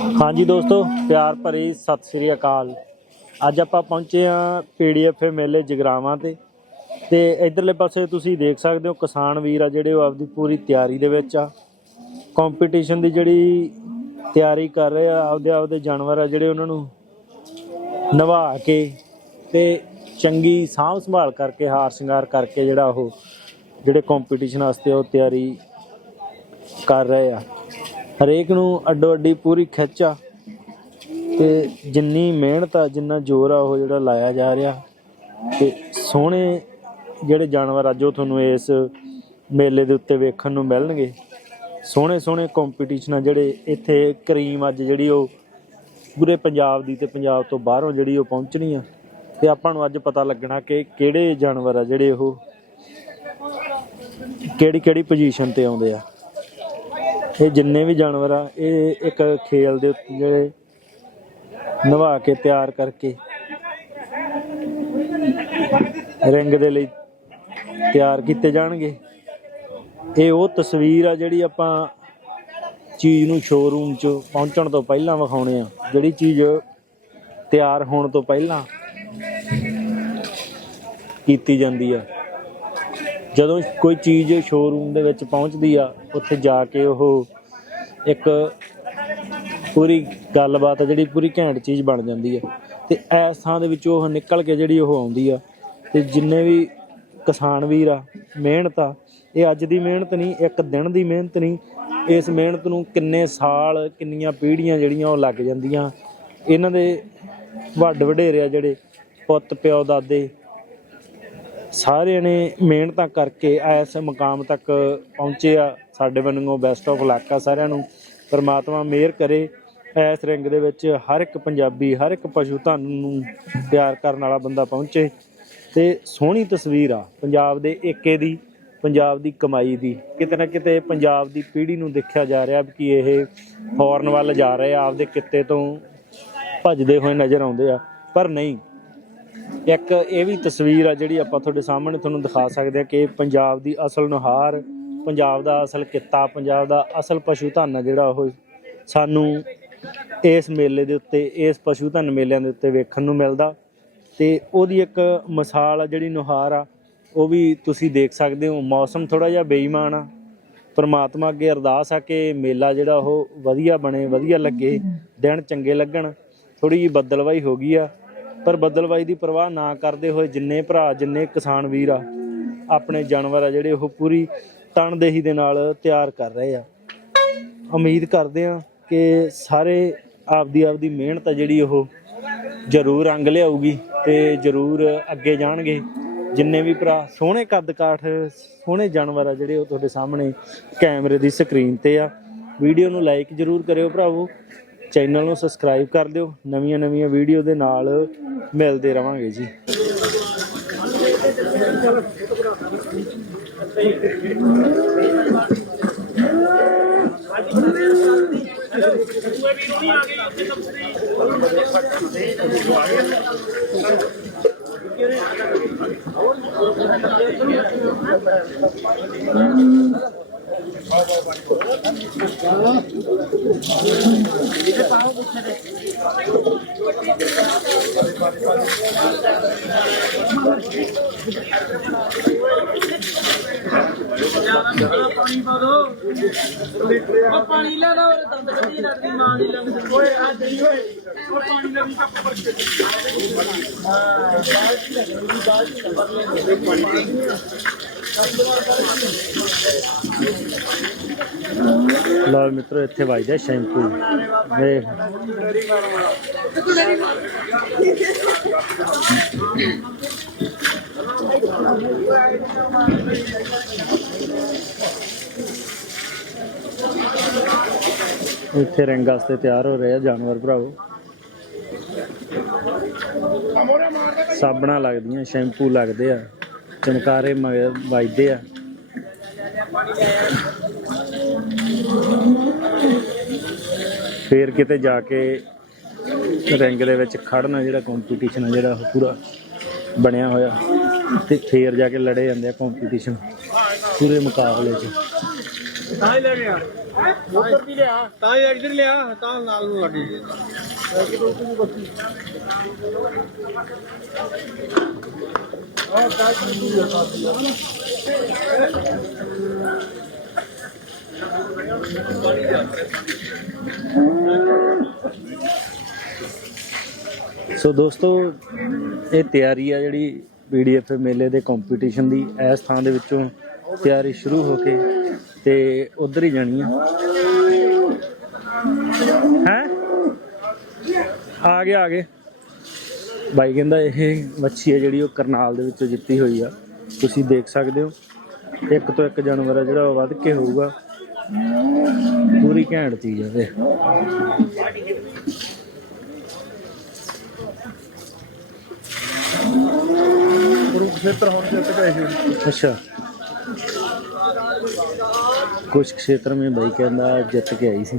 ਹਾਂਜੀ ਦੋਸਤੋ, ਪਿਆਰ ਭਰੀ ਸਤਿ ਸ੍ਰੀ ਅਕਾਲ। ਅੱਜ ਆਪਾਂ ਪਹੁੰਚੇ ਆ ਪੀਡੀਐਫ ਮੇਲੇ ਜਗਰਾਵਾਂ ਤੇ। ਤੇ ਇਧਰਲੇ ਪਾਸੇ ਤੁਸੀਂ ਦੇਖ ਸਕਦੇ ਹੋ, ਕਿਸਾਨ ਵੀਰ ਆ ਜਿਹੜੇ ਉਹ ਆਪਦੀ ਪੂਰੀ ਤਿਆਰੀ ਦੇ ਵਿੱਚ ਆ। ਕੰਪੀਟੀਸ਼ਨ ਦੀ ਜਿਹੜੀ ਤਿਆਰੀ ਕਰ ਰਹੇ ਆ, ਆਪਦੇ ਆਪਦੇ ਜਾਨਵਰ ਆ ਜਿਹੜੇ ਉਹਨਾਂ ਨੂੰ ਨਵਾ ਕੇ ਤੇ ਚੰਗੀ ਸਾਂਭ ਸੰਭਾਲ ਕਰਕੇ, ਹਾਰ ਸ਼ਿੰਗਾਰ ਕਰਕੇ ਜਿਹੜਾ ਉਹ, ਜਿਹੜੇ ਕੰਪੀਟੀਸ਼ਨ ਵਾਸਤੇ ਉਹ ਤਿਆਰੀ ਕਰ ਰਹੇ ਆ। ਹਰੇਕ ਨੂੰ ਅੱਡੋ ਅੱਡੀ ਪੂਰੀ ਖਿੱਚ ਆ। ਤੇ ਜਿੰਨੀ ਮਿਹਨਤ ਆ, ਜਿੰਨਾ ਜ਼ੋਰ ਆ, ਉਹ ਜਿਹੜਾ ਲਾਇਆ ਜਾ ਰਿਹਾ। ਤੇ ਸੋਹਣੇ ਜਿਹੜੇ ਜਾਨਵਰ ਅੱਜ ਉਹ ਤੁਹਾਨੂੰ ਇਸ ਮੇਲੇ ਦੇ ਉੱਤੇ ਵੇਖਣ ਨੂੰ ਮਿਲਣਗੇ। ਸੋਹਣੇ ਸੋਹਣੇ ਕੰਪੀਟੀਸ਼ਨ ਆ ਜਿਹੜੇ ਇੱਥੇ ਕਰੀਮ ਅੱਜ ਜਿਹੜੀ ਉਹ ਪੂਰੇ ਪੰਜਾਬ ਦੀ ਤੇ ਪੰਜਾਬ ਤੋਂ ਬਾਹਰੋਂ ਜਿਹੜੀ ਉਹ ਪਹੁੰਚਣੀ ਆ। ਤੇ ਆਪਾਂ ਨੂੰ ਅੱਜ ਪਤਾ ਲੱਗਣਾ ਕਿ ਕਿਹੜੇ ਜਾਨਵਰ ਆ ਜਿਹੜੇ ਉਹ ਕਿਹੜੀ ਕਿਹੜੀ ਪੋਜੀਸ਼ਨ ਤੇ ਆਉਂਦੇ ਆ। ਇਹ ਜਿੰਨੇ ਵੀ ਜਾਨਵਰ ਆ, ਇਹ ਇੱਕ ਖੇਲ ਦੇ ਉੱਤੇ ਜਿਹੜੇ ਨਵਾ ਕੇ ਤਿਆਰ ਕਰਕੇ ਰਿੰਗ ਦੇ ਲਈ ਤਿਆਰ ਕੀਤੇ ਜਾਣਗੇ। ਇਹ ਉਹ ਤਸਵੀਰ ਆ ਜਿਹੜੀ ਆਪਾਂ ਚੀਜ਼ ਨੂੰ ਸ਼ੋਰੂਮ 'ਚ ਪਹੁੰਚਣ ਤੋਂ ਪਹਿਲਾਂ ਵਿਖਾਉਣੇ ਆ। ਜਿਹੜੀ ਚੀਜ਼ ਤਿਆਰ ਹੋਣ ਤੋਂ ਪਹਿਲਾਂ ਕੀਤੀ ਜਾਂਦੀ ਆ। ਜਦੋਂ ਕੋਈ ਚੀਜ਼ ਸ਼ੋਰੂਮ ਦੇ ਵਿੱਚ ਪਹੁੰਚਦੀ ਆ, ਉੱਥੇ ਜਾ ਕੇ ਉਹ ਇੱਕ ਪੂਰੀ ਗੱਲਬਾਤ ਆ ਜਿਹੜੀ ਪੂਰੀ ਘੈਂਟ ਚੀਜ਼ ਬਣ ਜਾਂਦੀ ਆ। ਤੇ ਇਸ ਥਾਂ ਦੇ ਵਿੱਚ ਉਹ ਨਿਕਲ ਕੇ ਜਿਹੜੀ ਉਹ ਆਉਂਦੀ ਆ। ਤੇ ਜਿੰਨੇ ਵੀ ਕਿਸਾਨ ਵੀਰ ਆ, ਮਿਹਨਤ ਆ, ਇਹ ਅੱਜ ਦੀ ਮਿਹਨਤ ਨਹੀਂ, ਇੱਕ ਦਿਨ ਦੀ ਮਿਹਨਤ ਨਹੀਂ। ਇਸ ਮਿਹਨਤ ਨੂੰ ਕਿੰਨੇ ਸਾਲ, ਕਿੰਨੀਆਂ ਪੀੜ੍ਹੀਆਂ ਜਿਹੜੀਆਂ ਉਹ ਲੱਗ ਜਾਂਦੀਆਂ। ਇਹਨਾਂ ਦੇ ਵੱਡ ਵਡੇਰੇ ਆ ਜਿਹੜੇ ਪੁੱਤ, ਪਿਓ, ਦਾਦੇ ਸਾਰਿਆਂ ਨੇ ਮਿਹਨਤਾਂ ਕਰਕੇ ਇਸ ਮੁਕਾਮ ਤੱਕ ਪਹੁੰਚੇ ਆ। ਸਾਡੇ ਵੱਲੋਂ ਬੈਸਟ ਆਫ ਲੱਕ ਆ ਸਾਰਿਆਂ ਨੂੰ। ਪਰਮਾਤਮਾ ਮਿਹਰ ਕਰੇ। ਇਸ ਰਿੰਗ ਦੇ ਵਿੱਚ ਹਰ ਇੱਕ ਪੰਜਾਬੀ, ਹਰ ਇੱਕ ਪਸ਼ੂ ਧਨ ਨੂੰ ਪਿਆਰ ਕਰਨ ਵਾਲਾ ਬੰਦਾ ਪਹੁੰਚੇ। ਤੇ ਸੋਹਣੀ ਤਸਵੀਰ ਆ ਪੰਜਾਬ ਦੇ ਏਕੇ ਦੀ, ਪੰਜਾਬ ਦੀ ਕਮਾਈ ਦੀ। ਕਿਤੇ ਨਾ ਕਿਤੇ ਪੰਜਾਬ ਦੀ ਪੀੜ੍ਹੀ ਨੂੰ ਦੇਖਿਆ ਜਾ ਰਿਹਾ ਵੀ ਕਿ ਇਹ ਫੋਰਨ ਵੱਲ ਜਾ ਰਹੇ ਆ। ਆਪਦੇ ਕਿੱਤੇ ਤੋਂ ਭੱਜਦੇ ਹੋਏ ਨਜ਼ਰ ਆਉਂਦੇ ਆ। ਪਰ ਨਹੀਂ ਇੱਕ ਇਹ ਵੀ ਤਸਵੀਰ ਆ ਜਿਹੜੀ ਆਪਾਂ ਤੁਹਾਡੇ ਸਾਹਮਣੇ ਤੁਹਾਨੂੰ ਦਿਖਾ ਸਕਦੇ ਆ ਕਿ ਪੰਜਾਬ ਦੀ ਅਸਲ ਨੁਹਾਰ, ਪੰਜਾਬ ਦਾ ਅਸਲ ਕਿੱਤਾ, ਪੰਜਾਬ ਦਾ ਅਸਲ ਪਸ਼ੂ ਧਨ ਆ ਜਿਹੜਾ ਉਹ ਸਾਨੂੰ ਇਸ ਮੇਲੇ ਦੇ ਉੱਤੇ, ਇਸ ਪਸ਼ੂ ਧਨ ਮੇਲਿਆਂ ਦੇ ਉੱਤੇ ਵੇਖਣ ਨੂੰ ਮਿਲਦਾ। ਤੇ ਉਹਦੀ ਇੱਕ ਮਿਸਾਲ ਆ ਜਿਹੜੀ ਨੁਹਾਰ ਆ, ਉਹ ਵੀ ਤੁਸੀਂ ਦੇਖ ਸਕਦੇ ਹੋ। ਮੌਸਮ ਥੋੜਾ ਜਿਹਾ ਬੇਈਮਾਨ ਆ। ਪਰਮਾਤਮਾ ਅੱਗੇ ਅਰਦਾਸ ਆ ਕਿ ਮੇਲਾ ਜਿਹੜਾ ਉਹ ਵਧੀਆ ਬਣੇ, ਵਧੀਆ ਲੱਗੇ, ਦਿਨ ਚੰਗੇ ਲੱਗਣ। ਥੋੜੀ ਜਿਹੀ ਬੱਦਲਵਾਈ ਹੋ ਗਈ ਆ। ਪਰ ਬੱਦਲਵਾਈ ਦੀ ਪਰਵਾਹ ਨਾ ਕਰਦੇ ਹੋਏ ਜਿੰਨੇ ਭਰਾ, ਜਿੰਨੇ ਕਿਸਾਨ ਵੀਰ ਆ, ਆਪਣੇ ਜਾਨਵਰ ਆ ਜਿਹੜੇ ਉਹ ਪੂਰੀ ਤਨਦੇਹੀ ਦੇ ਨਾਲ ਤਿਆਰ ਕਰ ਰਹੇ ਆ। ਉਮੀਦ ਕਰਦੇ ਆ ਕਿ ਸਾਰੇ ਆਪਦੀ ਆਪਦੀ ਮਿਹਨਤ ਆ ਜਿਹੜੀ ਉਹ ਜ਼ਰੂਰ ਰੰਗ ਲਿਆਊਗੀ ਤੇ ਜ਼ਰੂਰ ਅੱਗੇ ਜਾਣਗੇ। ਜਿੰਨੇ ਵੀ ਭਰਾ, ਸੋਹਣੇ ਕੱਦ ਕਾਠ ਸੋਹਣੇ ਜਾਨਵਰ ਆ ਜਿਹੜੇ ਉਹ ਤੁਹਾਡੇ ਸਾਹਮਣੇ ਕੈਮਰੇ ਦੀ ਸਕਰੀਨ ਤੇ ਆ। ਵੀਡੀਓ ਨੂੰ ਲਾਈਕ ਜ਼ਰੂਰ ਕਰਿਓ ਭਰਾਵੋ। ਚੈਨਲ ਨੂੰ ਸਬਸਕ੍ਰਾਈਬ ਕਰ ਦਿਓ ਨਵੀਆਂ ਨਵੀਆਂ ਵੀਡੀਓ ਦੇ ਨਾਲ ਮਿਲਦੇ ਰਵਾਂਗੇ ਜੀ। ਪਾਣੀ ਪਾ ਦੋ। ਉਹ ਪਾਣੀ ਲੈ ਲਓ ਉਹ ਦੰਦ ਕੱਢੀ ਰੱਖਦੀ ਮਾਂ ਦੀ ਲੰਗ ਓਏ ਆ ਦੇਈ ਓਏ ਉਹ ਪਾਣੀ ਲੈ ਵੀ ਕੱਪ ਭਰ ਕੇ ਲਓ ਮਿੱਤਰੋ, ਇੱਥੇ ਵੱਜਦਾ ਸ਼ੈਂਪੂ। ਵੇਖ ਇੱਥੇ ਰੰਗ ਵਾਸਤੇ ਤਿਆਰ ਹੋ ਰਹੇ ਆ ਜਾਨਵਰ ਭਰਾਵੋ। ਸਾਬਣਾ ਲੱਗਦੀਆਂ, ਸ਼ੈਂਪੂ ਲੱਗਦੇ ਆ। ਚਮਕਾਰੇ ਮ- ਵੱਜਦੇ ਆ। ਫੇਰ ਕਿਤੇ ਜਾ ਕੇ ਰਿੰਗ ਦੇ ਵਿੱਚ ਖੜਨਾ ਜਿਹੜਾ ਕੰਪੀਟੀਸ਼ਨ ਆ ਜਿਹੜਾ ਉਹ ਪੂਰਾ ਬਣਿਆ ਹੋਇਆ। ਤੇ ਫੇਰ ਜਾ ਕੇ ਲੜੇ ਜਾਂਦੇ ਆ ਕੰਪੀਟੀਸ਼ਨ ਪੂਰੇ ਮੁਕਾਬਲੇ 'ਚ। ਤਾਂ ਹੀ ਲੈ ਗਿਆ ਉਧਰ ਵੀ ਲਿਆ। ਤਾਂ ਹੀ ਇੱਧਰ ਲਿਆ ਤਾਂ ਨਾਲ ਨੂੰ ਲੱਗੀ ਸੋ ਦੋਸਤੋ, ਇਹ ਤਿਆਰੀ ਆ ਜਿਹੜੀ ਪੀਡੀਐਫ ਮੇਲੇ ਦੇ ਕੰਪੀਟੀਸ਼ਨ ਦੀ। ਇਸ ਥਾਂ ਦੇ ਵਿੱਚੋਂ ਤਿਆਰੀ ਸ਼ੁਰੂ ਹੋ ਕੇ ਤੇ ਉਧਰ ਹੀ ਜਾਣੀ ਆ। ਹੈ? ਆ ਗਏ ਆ ਗਏ। ਬਾਈ ਕਹਿੰਦਾ ਇਹ ਮੱਛੀ ਹੈ ਜਿਹੜੀ ਉਹ ਕਰਨਾਲ ਦੇ ਵਿੱਚੋਂ ਜਿੱਤੀ ਹੋਈ ਆ। ਤੁਸੀਂ ਦੇਖ ਸਕਦੇ ਹੋ, ਇੱਕ ਤੋਂ ਇੱਕ ਜਾਨਵਰ ਆ ਜਿਹੜਾ ਵੱਧ ਕੇ ਹੋਊਗਾ। ਪੂਰੀ ਘੈਂਟ ਚੀਜ਼ ਆ ਤੇ ਖੇਤਰ ਹੁਣ ਜਿੱਤ ਗਏ ਸੀ ਅੱਛਾ ਕੁਝ ਖੇਤਰ ਮੇਂ ਬਾਈ ਕਹਿੰਦਾ ਜਿੱਤ ਕੇ ਆਈ ਸੀ।